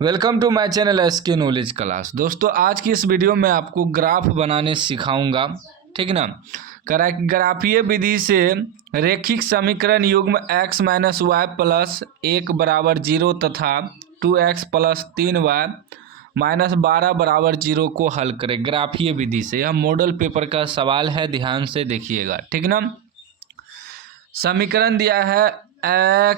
Welcome to my channel SK Knowledge Class. दोस्तों आज की इस वीडियो में आपको ग्राफ बनाने सिखाऊंगा, ठीक ना। ग्राफीय विधि से रेखिक समीकरण युग्म x माइनस वाई प्लस 1 बराबर 0 तथा 2x प्लस 3y माइनस 12 बराबर 0 को हल करें ग्राफीय विधि से। यह मॉडल पेपर का सवाल है, ध्यान से देखिएगा, ठीक ना। समीकरण दिया है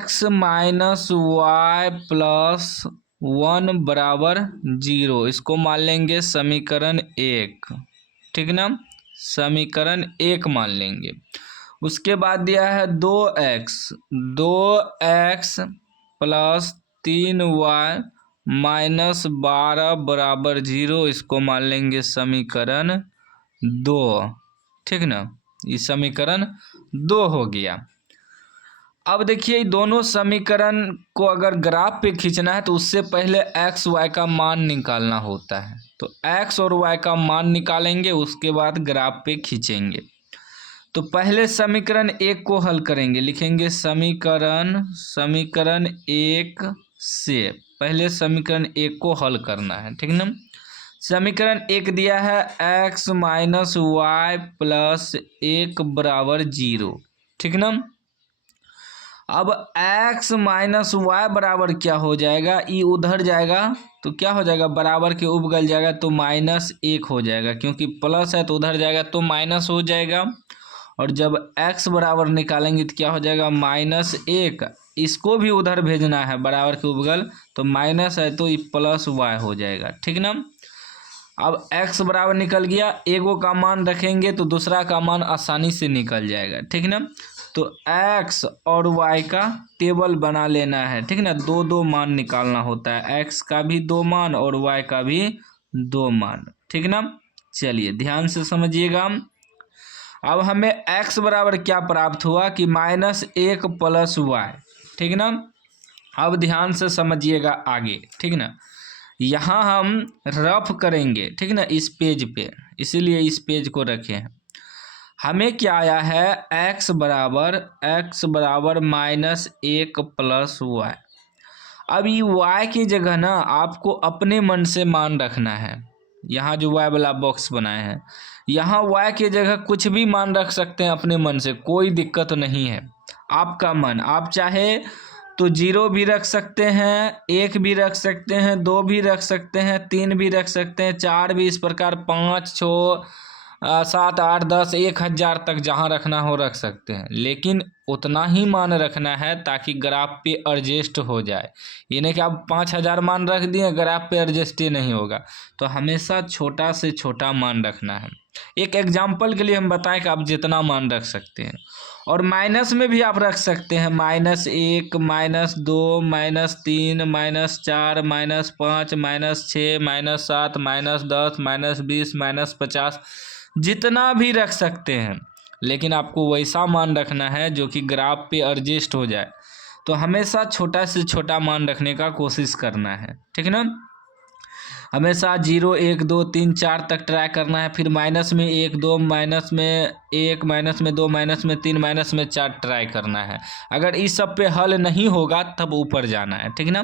x माइनस वाई प्लस 1 बराबर 0, इसको मान लेंगे समीकरण 1, ठीक ना। समीकरण 1 मान लेंगे। उसके बाद दिया है 2x प्लस 3y माइनस 12 बराबर 0, इसको मान लेंगे समीकरण 2, ठीक ना। ये समीकरण 2 हो गया। अब देखिए दोनों समीकरण को अगर ग्राफ पे खींचना है तो उससे पहले एक्स वाई का मान निकालना होता है। तो एक्स और वाई का मान निकालेंगे, उसके बाद ग्राफ पे खींचेंगे। तो पहले समीकरण 1 को हल करेंगे, लिखेंगे समीकरण 1 से पहले समीकरण 1 को हल करना है, ठीक ना। समीकरण 1 दिया है x माइनस वाई प्लस 1 बराबर 0, ठीक ना। अब x माइनस वाई बराबर क्या हो जाएगा, ई उधर जाएगा तो क्या हो जाएगा, बराबर के उपगल जाएगा तो -1 हो जाएगा, क्योंकि प्लस है तो उधर जाएगा तो माइनस हो जाएगा। और जब x बराबर निकालेंगे तो क्या हो जाएगा, -1, इसको भी उधर भेजना है बराबर के उपगल, तो माइनस है तो ये प्लस वाई हो जाएगा, ठीक ना। अब x बराबर निकल गया, एगो का मान रखेंगे तो दूसरा का मान आसानी से निकल जाएगा, ठीक ना। तो x और y का टेबल बना लेना है, ठीक ना। दो दो मान निकालना होता है, x का भी 2 मान और y का भी 2 मान, ठीक ना। चलिए ध्यान से समझिएगा। अब हमें x बराबर क्या प्राप्त हुआ कि -1 प्लस वाई, ठीक ना। अब ध्यान से समझिएगा आगे, ठीक ना। यहाँ हम रफ करेंगे, ठीक ना, इस पेज पे, इसीलिए इस पेज को रखे हैं। हमें क्या आया है, x बराबर -1 प्लस वाई। अब ये y की जगह ना आपको अपने मन से मान रखना है। यहाँ जो y वाला बॉक्स बनाए हैं, यहाँ y की जगह कुछ भी मान रख सकते हैं अपने मन से, कोई दिक्कत नहीं है। आपका मन, आप चाहे तो 0 भी रख सकते हैं, 1 भी रख सकते हैं, 2 भी रख सकते हैं, 3 भी रख सकते हैं, 4 भी, इस प्रकार 5, 6, 7, 8, 10, 1000 तक जहाँ रखना हो रख सकते हैं, लेकिन उतना ही मान रखना है ताकि ग्राफ पे एडजस्ट हो जाए। ये नहीं कि आप 5000 मान रख दिए, ग्राफ पे एडजस्ट ही नहीं होगा। तो हमेशा छोटा से छोटा मान रखना है। एक एग्जाम्पल के लिए हम बताएं कि आप जितना मान रख सकते हैं, और माइनस में भी आप रख सकते हैं, -1, -2, -3, -4, -5, -6, -7, -10, -20, -50, जितना भी रख सकते हैं, लेकिन आपको वैसा मान रखना है जो कि ग्राफ पे एडजस्ट हो जाए। तो हमेशा छोटा से छोटा मान रखने का कोशिश करना है, ठीक है ना। हमेशा 0, 1, 2, 3, 4 तक ट्राई करना है, फिर माइनस में 1, 2, माइनस में 1, माइनस में 2, माइनस में 3, माइनस में 4 ट्राई करना है। अगर इस सब पे हल नहीं होगा तब ऊपर जाना है, ठीक ना।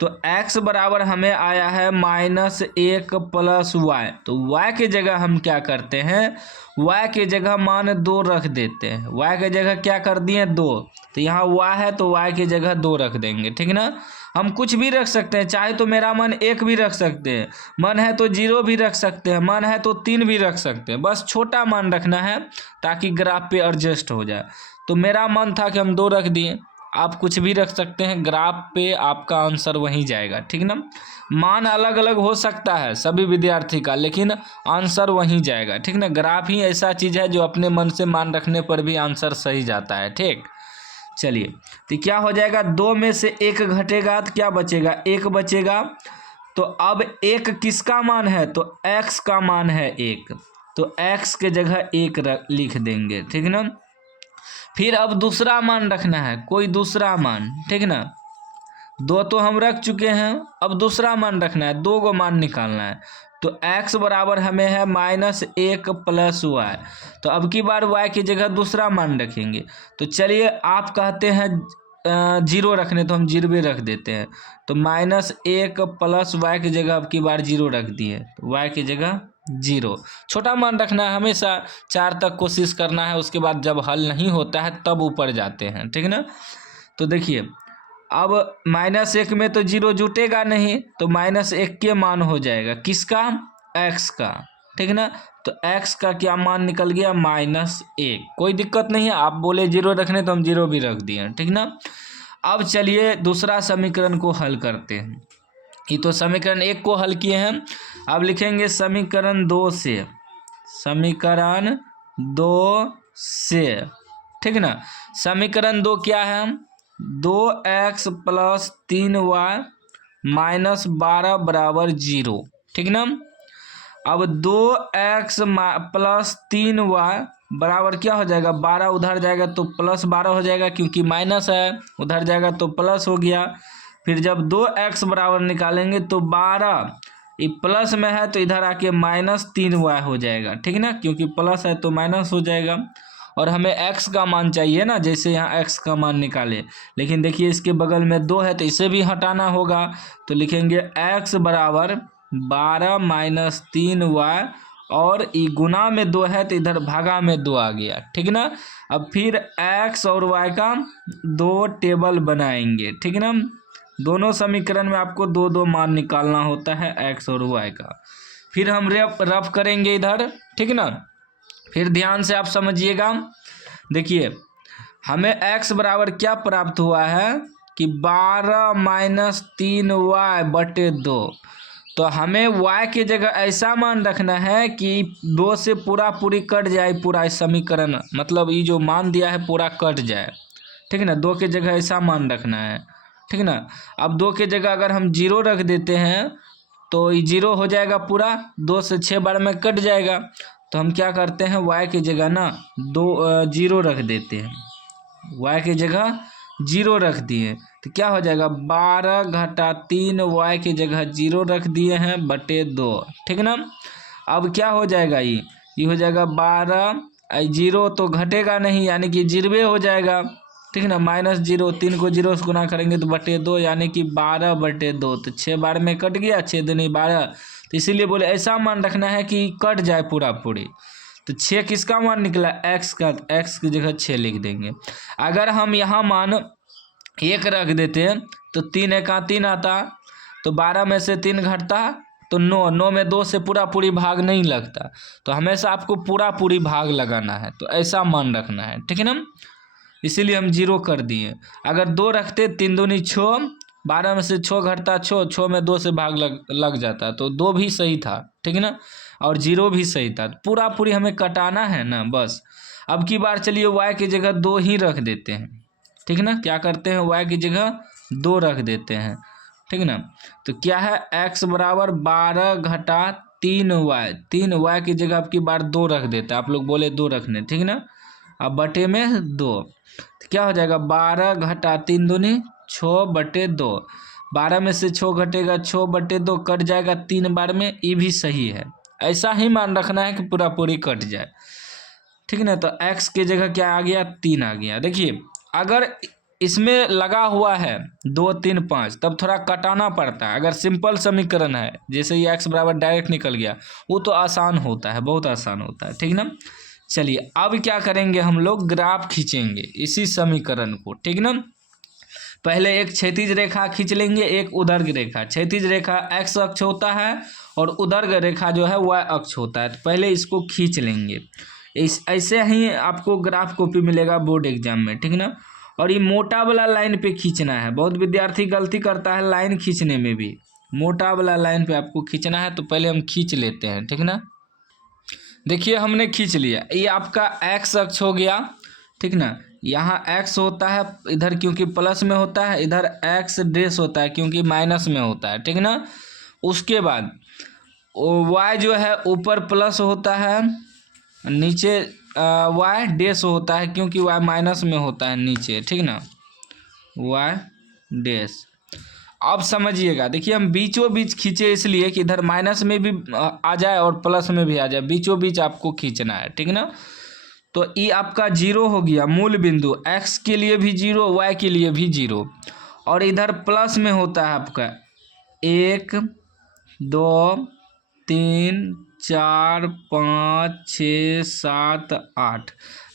तो x बराबर हमें आया है -1 प्लस वाई। तो y के जगह हम क्या करते हैं, y के जगह मान 2 रख देते हैं। y के जगह क्या कर दिए, 2, तो यहाँ y है तो y के जगह 2 रख देंगे, ठीक ना। हम कुछ भी रख सकते हैं, चाहे तो मेरा मन 1 भी रख सकते हैं, मन है तो 0 भी रख सकते हैं, मन है तो 3 भी रख सकते हैं। बस छोटा मान रखना है ताकि ग्राफ पे एडजस्ट हो जाए। तो मेरा मन था कि हम 2 रख दिए, आप कुछ भी रख सकते हैं, ग्राफ पे आपका आंसर वहीं जाएगा, ठीक ना। मान अलग अलग हो सकता है सभी विद्यार्थी का, लेकिन आंसर वहीं जाएगा, ठीक ना। ग्राफ ही ऐसा चीज़ है जो अपने मन से मान रखने पर भी आंसर सही जाता है, ठीक। चलिए तो क्या हो जाएगा, 2 में से 1 घटेगा तो क्या बचेगा, 1 बचेगा। तो अब 1 किसका मान है, तो x का मान है 1, तो x के जगह 1 लिख देंगे, ठीक ना। फिर अब दूसरा मान रखना है, कोई दूसरा मान, ठीक ना। 2 तो हम रख चुके हैं, अब दूसरा मान रखना है, 2 को मान निकालना है। तो x बराबर हमें है -1 प्लस वाई। तो अब की बार y की जगह दूसरा मान रखेंगे। तो चलिए आप कहते हैं जीरो रखने तो हम जीरो भी रख देते हैं। तो -1 प्लस वाई की जगह अब की बार जीरो रख दिए, तो वाई की जगह जीरो। छोटा मान रखना है, हमेशा 4 तक कोशिश करना है, उसके बाद जब हल नहीं होता है तब ऊपर जाते हैं, ठीक है ना। तो देखिए अब -1 में तो जीरो जुटेगा नहीं, तो -1 के मान हो जाएगा किसका, x का, ठीक है ना। तो x का क्या मान निकल गया, -1। कोई दिक्कत नहीं है, आप बोले जीरो रखने तो हम जीरो भी रख दिए, ठीक ना। अब चलिए दूसरा समीकरण को हल करते हैं। ये तो समीकरण 1 को हल किए हैं, अब लिखेंगे समीकरण 2 से, समीकरण 2 से, ठीक ना। समीकरण 2 क्या है, 2x + 3y - 12 = 0, ठीक ना। अब 2x + 3y बराबर क्या हो जाएगा, 12 उधर जाएगा तो +12 हो जाएगा, क्योंकि माइनस है, उधर जाएगा तो प्लस हो गया। फिर जब 2x बराबर निकालेंगे तो 12 ये प्लस में है तो इधर आके -3y हो जाएगा, ठीक है ना, क्योंकि प्लस है तो माइनस हो जाएगा। और हमें x का मान चाहिए ना, जैसे यहाँ x का मान निकाले, लेकिन देखिए इसके बगल में 2 है तो इसे भी हटाना होगा। तो लिखेंगे x बराबर 12 - 3y, और ये गुना में 2 है तो इधर भागा में 2 आ गया, ठीक ना। अब फिर x और y का 2 टेबल बनाएंगे, ठीक ना। दोनों समीकरण में आपको 2 मान निकालना होता है x और y का। फिर हम रफ करेंगे इधर, ठीक ना। फिर ध्यान से आप समझिएगा, देखिए हमें x बराबर क्या प्राप्त हुआ है कि 12 - 3y/2। तो हमें y की जगह ऐसा मान रखना है कि 2 से पूरी कट जाए, पूरा समीकरण, मतलब ये जो मान दिया है पूरा कट जाए, ठीक है ना। 2 की जगह ऐसा मान रखना है, ठीक ना। अब 2 की जगह अगर हम 0 रख देते हैं तो ये 0 हो जाएगा पूरा, 2 से 6 बार में कट जाएगा। तो हम क्या करते हैं, y की जगह ना 0 रख देते हैं, y की जगह 0 रख दिए तो क्या हो जाएगा, 12 - 3 y की जगह 0 रख दिए हैं /2, ठीक ना। अब क्या हो जाएगा, ये हो जाएगा 12, 0 तो घटेगा नहीं, यानी कि 0 हो जाएगा, ठीक ना। -0, 3 को 0 से गुना करेंगे तो /2, यानी कि 12/2, तो 6 बार में कट गया, 6 दूनी 12। तो इसीलिए बोले ऐसा मान रखना है कि कट जाए पूरी। तो 6 किसका मान निकला, x का, x की जगह 6 लिख देंगे। अगर हम यहाँ मान 1 रख देते हैं तो 3 × 3 आता, तो 12 में से 3 घटता तो 9 में 2 से पूरी भाग नहीं लगता, तो हमेशा आपको पूरी भाग लगाना है, तो ऐसा मान रखना है, ठीक है ना। इसीलिए हम 0 कर दिए। अगर 2 रखते, 3 दूनी 6, 12 में से 6 घटता 6 में 2 से भाग लग जाता, तो 2 भी सही था, ठीक है ना, और 0 भी सही था। पूरी हमें कटाना है ना, बस। अब की बार चलिए y की जगह 2 ही रख देते हैं, ठीक है ना। क्या करते हैं, y की जगह 2 रख देते हैं, ठीक है ना। तो क्या है, x बराबर 12 - 3y, 3y की जगह अब की बार 2 रख देते हैं, आप लोग बोले 2 रखने, ठीक है ना। अब बटे में 2, तो क्या हो जाएगा, 12 - 3 दूनी 6/2, 12 में से 6 घटेगा, 6/2 कट जाएगा 3 बार में, ये भी सही है। ऐसा ही मान रखना है कि पूरी कट जाए, ठीक है ना। तो x की जगह क्या आ गया, 3 आ गया। देखिए अगर इसमें लगा हुआ है 2, 3, 5, तब थोड़ा कटाना पड़ता है। अगर सिंपल समीकरण है, जैसे ये x बराबर डायरेक्ट निकल गया, वो तो आसान होता है, बहुत आसान होता है, ठीक ना। चलिए अब क्या करेंगे, हम लोग ग्राफ खींचेंगे इसी समीकरण को, ठीक ना। पहले एक क्षैतिज रेखा खींच लेंगे, एक उदर्घ रेखा। क्षैतिज रेखा x अक्ष होता है और उदर्घ रेखा जो है y अक्ष होता है। तो पहले इसको खींच लेंगे, ऐसे ही आपको ग्राफ कॉपी मिलेगा बोर्ड एग्जाम में, ठीक ना। और ये मोटा वाला लाइन पे खींचना है, बहुत विद्यार्थी गलती करता है लाइन खींचने में भी, मोटा वाला लाइन पे आपको खींचना है। तो पहले हम खींच लेते हैं, ठीक ना। देखिए हमने खींच लिया, ये आपका x अक्ष हो गया, ठीक ना। यहाँ x होता है इधर, क्योंकि प्लस में होता है, इधर x' होता है क्योंकि माइनस में होता है, ठीक ना। उसके बाद y जो है ऊपर प्लस होता है, नीचे y' होता है क्योंकि y माइनस में होता है नीचे, ठीक ना, y'। अब समझिएगा, देखिए हम बीचों बीच खींचे इसलिए कि इधर माइनस में भी आ जाए और प्लस में भी आ जाए, बीचों बीच आपको खींचना है, ठीक ना। तो ई आपका जीरो हो गया मूल बिंदु, एक्स के लिए भी जीरो, वाई के लिए भी जीरो। और इधर प्लस में होता है आपका 1 2 3 4 5 6 7 8।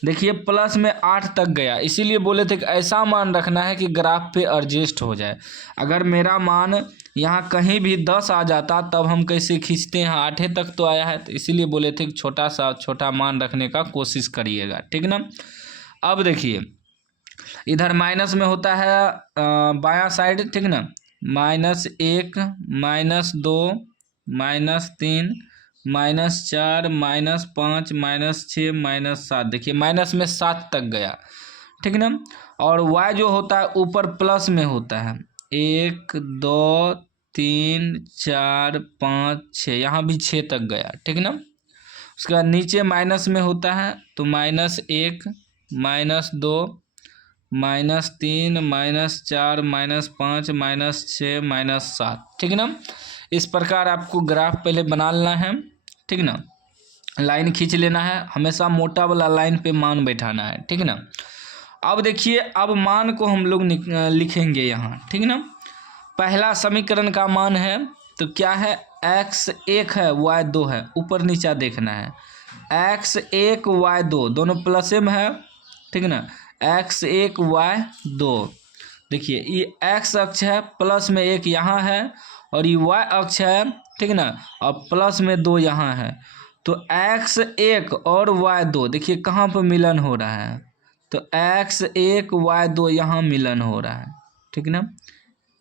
देखिए प्लस में 8 तक गया, इसीलिए बोले थे कि ऐसा मान रखना है कि ग्राफ पे एडजस्ट हो जाए। अगर मेरा मान यहाँ कहीं भी 10 आ जाता तब हम कैसे खींचते हैं, 8 तक तो आया है, तो इसीलिए बोले थे कि छोटा मान रखने का कोशिश करिएगा, ठीक ना। अब देखिए इधर माइनस में होता है बायां साइड, ठीक ना, -1 -2 -3 -4 -5 -6 -7। देखिए माइनस में 7 तक गया, ठीक ना। और y जो होता है ऊपर प्लस में होता है 1 2 3 4 5 6, यहाँ भी 6 तक गया, ठीक ना। उसके बाद नीचे माइनस में होता है तो -1 -2 -3 -4 -5 -6 -7, ठीक ना। इस प्रकार आपको ग्राफ पहले बना लेना है, ठीक ना। लाइन खींच लेना है, हमेशा मोटा वाला लाइन पे मान बैठाना है, ठीक ना। अब देखिए अब मान को हम लोग लिखेंगे यहाँ, ठीक ना। पहला समीकरण का मान है तो क्या है, x1 है y2 है, ऊपर नीचा देखना है। x1 y2 दोनों प्लस में है, ठीक ना, x1 y2। देखिए ये x अक्ष है, प्लस में 1 यहाँ है, और ये y अक्ष है, ठीक ना, और प्लस में 2 यहाँ है। तो x1 और y2 देखिए कहाँ पर मिलन हो रहा है, तो x1 y2 यहाँ मिलन हो रहा है, ठीक ना।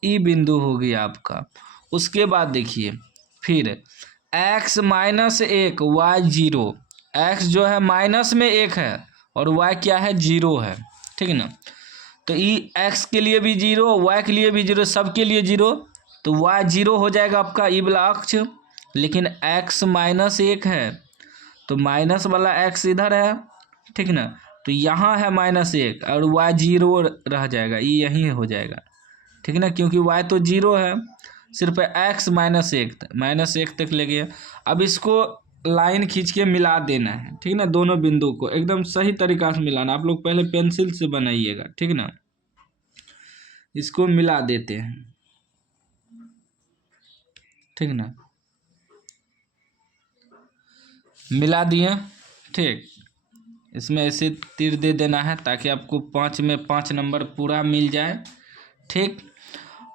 ई बिंदु हो गया आपका। उसके बाद देखिए फिर x -1 y 0, x जो है माइनस में 1 है और y क्या है 0 है, ठीक ना। तो ई x के लिए भी 0, y के लिए भी 0, सबके लिए 0, तो y 0 हो जाएगा आपका ई वाला अक्ष। लेकिन x -1 है तो माइनस वाला x इधर है, ठीक ना, तो यहाँ है -1 और y 0 रह जाएगा, ये यहीं हो जाएगा, ठीक ना, क्योंकि y तो 0 है, सिर्फ x -1 तक ले गया। अब इसको लाइन खींच के मिला देना है, ठीक ना, दोनों बिंदु को एकदम सही तरीका से मिलाना। आप लोग पहले पेंसिल से बनाइएगा, ठीक ना। इसको मिला देते हैं, ठीक ना, मिला दिए, ठीक। इसमें ऐसे तीर दे देना है ताकि आपको 5 में 5 नंबर पूरा मिल जाए, ठीक।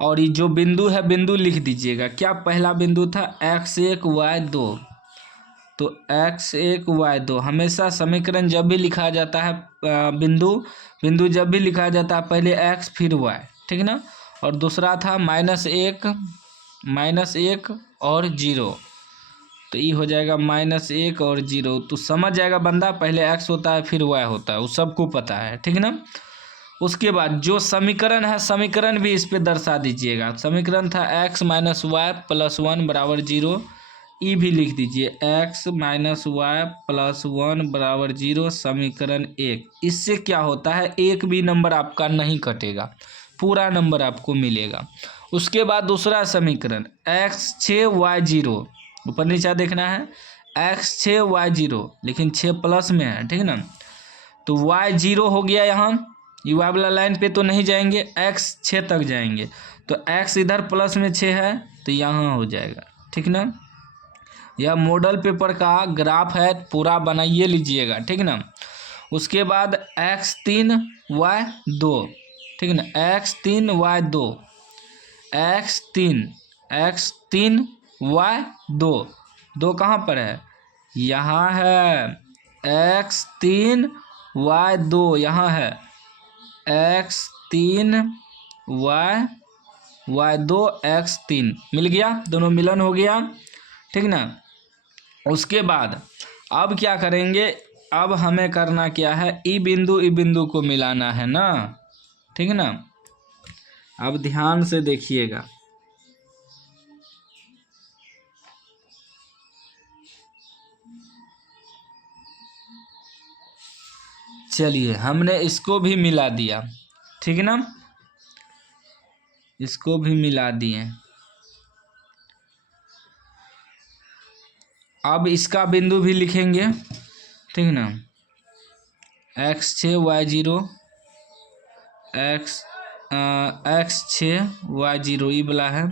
और ये जो बिंदु है बिंदु लिख दीजिएगा। क्या पहला बिंदु था x1 y2, तो x1 y2 हमेशा समीकरण जब भी लिखा जाता है बिंदु जब भी लिखा जाता है पहले x फिर y, ठीक ना। और दूसरा था -1 और 0, तो ये हो जाएगा -1 और 0। तो समझ जाएगा बंदा, पहले x होता है फिर y होता है, वो सबको पता है, ठीक ना। उसके बाद जो समीकरण है समीकरण भी इस पे दर्शा दीजिएगा। समीकरण था x - y + 1 = 0, ई भी लिख दीजिए x - y + 1 = 0, समीकरण 1। इससे क्या होता है, एक भी नंबर आपका नहीं कटेगा, पूरा नंबर आपको मिलेगा। उसके बाद दूसरा समीकरण x 6 y 0, ऊपर नीचा देखना है, x 6 y 0, लेकिन 6 प्लस में है, ठीक ना। तो y 0 हो गया, यहाँ ये y वाला लाइन पे तो नहीं जाएंगे, x 6 तक जाएंगे, तो x इधर प्लस में 6 है तो यहाँ हो जाएगा, ठीक ना। यह मॉडल पेपर का ग्राफ है, पूरा बनाइए लीजिएगा, ठीक ना। उसके बाद x 3 y 2, ठीक ना, x 3 y 2, x 3 y 2, 2 कहाँ पर है, यहाँ है, x 3 y 2 यहाँ है, x 3 y 2 x 3 मिल गया, दोनों मिलन हो गया, ठीक ना। उसके बाद अब क्या करेंगे, अब हमें करना क्या है, ई बिंदु को मिलाना है ना, ठीक ना। अब ध्यान से देखिएगा, चलिए हमने इसको भी मिला दिया, ठीक ना, इसको भी मिला दिए। अब इसका बिंदु भी लिखेंगे, ठीक ना। x6 y0 x6 y0 ये वाला है।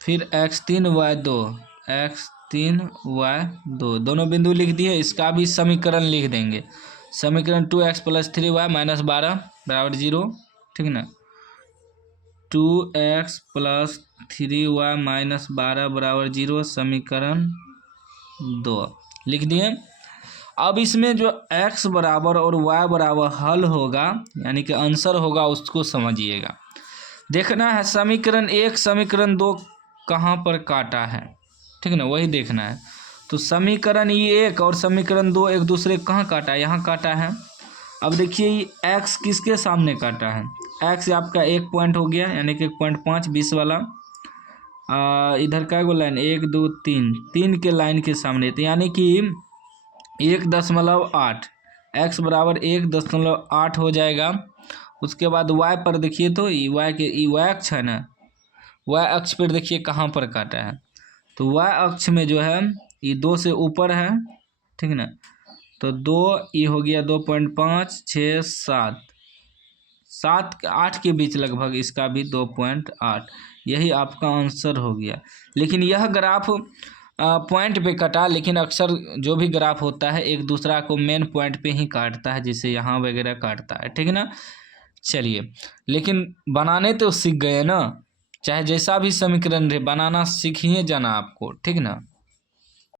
फिर x3 y2 दोनों बिंदु लिख दिए। इसका भी समीकरण लिख देंगे। समीकरण 2x + 3y - 12 = 0, ठीक ना। 2x + 3y - 12 = 0, समीकरण 2 लिख दिए। अब इसमें जो x बराबर और y बराबर हल होगा यानी कि आंसर होगा उसको समझिएगा। देखना है समीकरण 1 समीकरण 2 कहाँ पर काटा है, ठीक ना, वही देखना है। तो समीकरण ये 1 और समीकरण 2 एक दूसरे कहाँ काटा है, यहाँ काटा है। अब देखिए ये x किसके सामने काटा है, x आपका 1 पॉइंट हो गया यानी कि 1.5 20 वाला। इधर का गो लाइन 1 2 3 के लाइन के सामने, तो यानी कि 1.8 x बराबर 1.8 हो जाएगा। उसके बाद y पर देखिए तो y अक्ष है ना, y अक्ष पर देखिए कहाँ पर काटा है। तो y अक्ष में जो है ये 2 से ऊपर है, ठीक ना। तो 2 ये हो गया 2.5 6 7 7 8 के बीच लगभग, इसका भी 2.8, यही आपका आंसर हो गया। लेकिन यह ग्राफ पॉइंट पे कटा, लेकिन अक्सर जो भी ग्राफ होता है एक दूसरा को मेन पॉइंट पे ही काटता है, जैसे यहाँ वगैरह काटता है, ठीक है ना। चलिए, लेकिन बनाने तो सीख गए ना, चाहे जैसा भी समीकरण रहे बनाना सीखिए जाना आपको, ठीक ना।